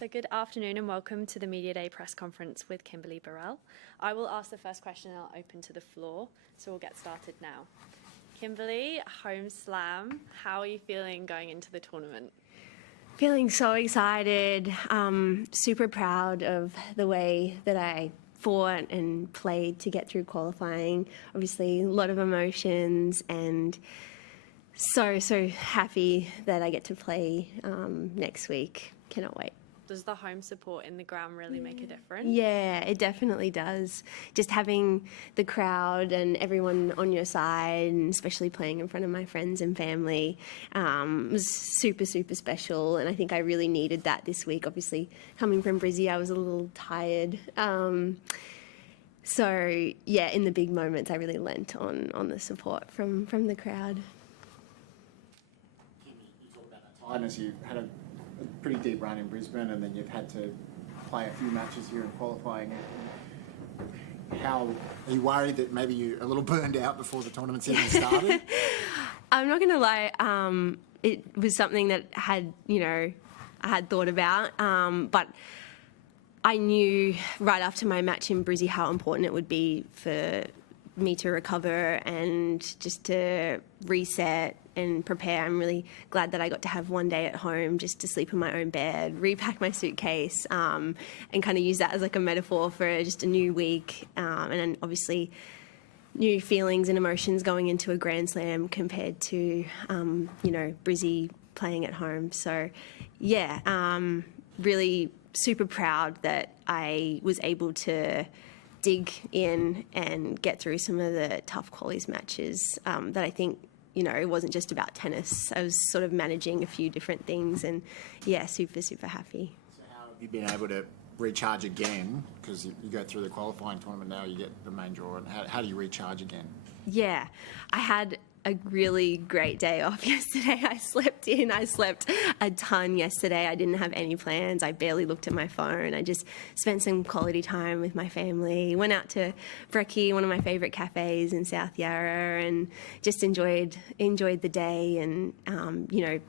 So good afternoon and welcome to the Media Day press conference with Kimberly Birrell. I will ask the first question and I'll open to the floor, so we'll get started now. Kimberly, home slam, how are you feeling going into the tournament? Feeling so excited, super proud of the way that I fought and played to get through qualifying. Obviously, a lot of emotions and so happy that I get to play next week. Cannot wait. Does the home support in the ground really make a difference? Yeah, it definitely does. Just having the crowd and everyone on your side, and especially playing in front of my friends and family, was super special. And I think I really needed that this week. Obviously, coming from Brizzy, I was a little tired. So, yeah, in the big moments, I really lent on the support from the crowd. You talk about that tiredness. You had a pretty deep run in Brisbane, and then you've had to play a few matches here in qualifying. How are you worried that maybe you're a little burned out before the tournament's even started? I'm not going to lie. It was something that I had thought about, but I knew right after my match in Brizzy how important it would be for me to recover and just to reset and prepare. I'm really glad that I got to have one day at home just to sleep in my own bed, repack my suitcase, and kind of use that as like a metaphor for just a new week, and then obviously new feelings and emotions going into a Grand Slam compared to, Brizzy playing at home. So, yeah, really super proud that I was able to dig in and get through some of the tough qualies matches that I think, it wasn't just about tennis. I was sort of managing a few different things and, yeah, super happy. So how have you been able to recharge again? Because you go through the qualifying tournament now, you get the main draw, and how do you recharge again? Yeah, I had a really great day off yesterday. I slept a ton yesterday. I didn't have any plans. I barely looked at my phone. I just spent some quality time with my family. Went out to Brekkie, one of my favourite cafes in South Yarra, and just enjoyed the day and,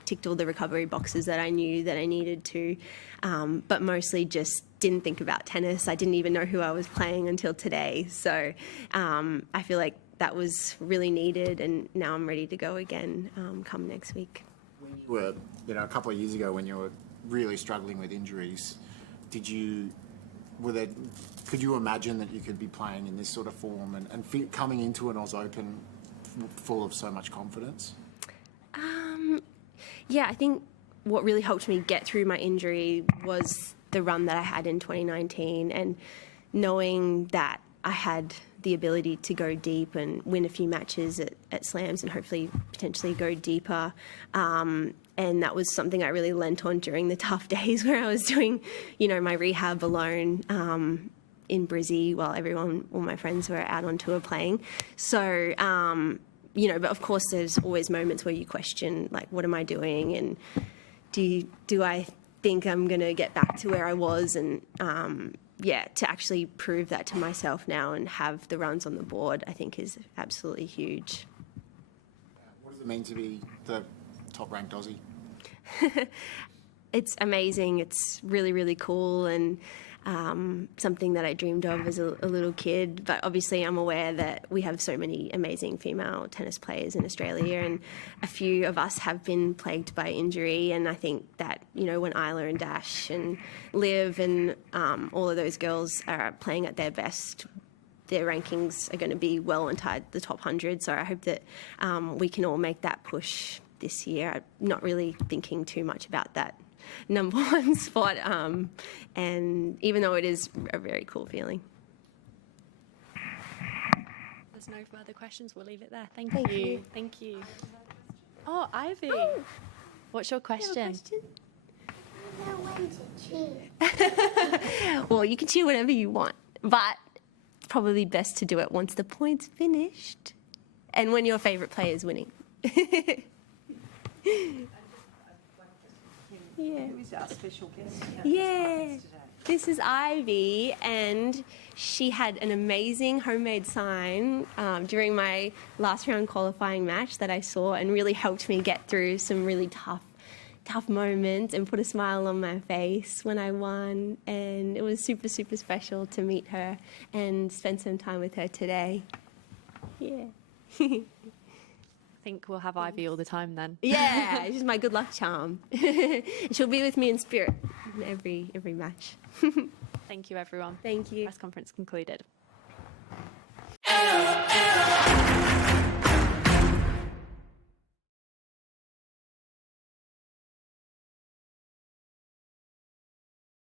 ticked all the recovery boxes that I knew that I needed to, but mostly just didn't think about tennis. I didn't even know who I was playing until today. So I feel like that was really needed, and now I'm ready to go again come next week. When you were, a couple of years ago when you were really struggling with injuries, could you imagine that you could be playing in this sort of form and coming into an Oz Open full of so much confidence? Yeah, I think what really helped me get through my injury was the run that I had in 2019, and knowing that I had the ability to go deep and win a few matches at slams and hopefully potentially go deeper. And that was something I really lent on during the tough days where I was doing, my rehab alone in Brizzy while all my friends were out on tour playing. So, but of course there's always moments where you question, like, what am I doing? And do I think I'm going to get back to where I was? And, to actually prove that to myself now and have the runs on the board, I think is absolutely huge. What does it mean to be the top-ranked Aussie? It's amazing. It's really cool, and something that I dreamed of as a little kid. But obviously I'm aware that we have so many amazing female tennis players in Australia, and a few of us have been plagued by injury. And I think that, when Isla and Dash and Liv and all of those girls are playing at their best, their rankings are going to be well inside the top 100. So I hope that we can all make that push this year. I'm not really thinking too much about that number one spot, and even though it is a very cool feeling. There's no further questions. We'll leave it there. Thank you. Oh, Ivy. What's your question? I know when to cheer. Well, you can cheer whatever you want, but it's probably best to do it once the point's finished and when your favourite player is winning. Yeah. Who is our special guest? Yeah, this is Ivy, and she had an amazing homemade sign during my last round qualifying match that I saw and really helped me get through some really tough tough moments and put a smile on my face when I won. And it was super, super special to meet her and spend some time with her today. Yeah. I think we'll have Ivy all the time then. Yeah, she's my good luck charm. She'll be with me in spirit in every match. Thank you, everyone. Thank you. Press conference concluded. Arrow, arrow.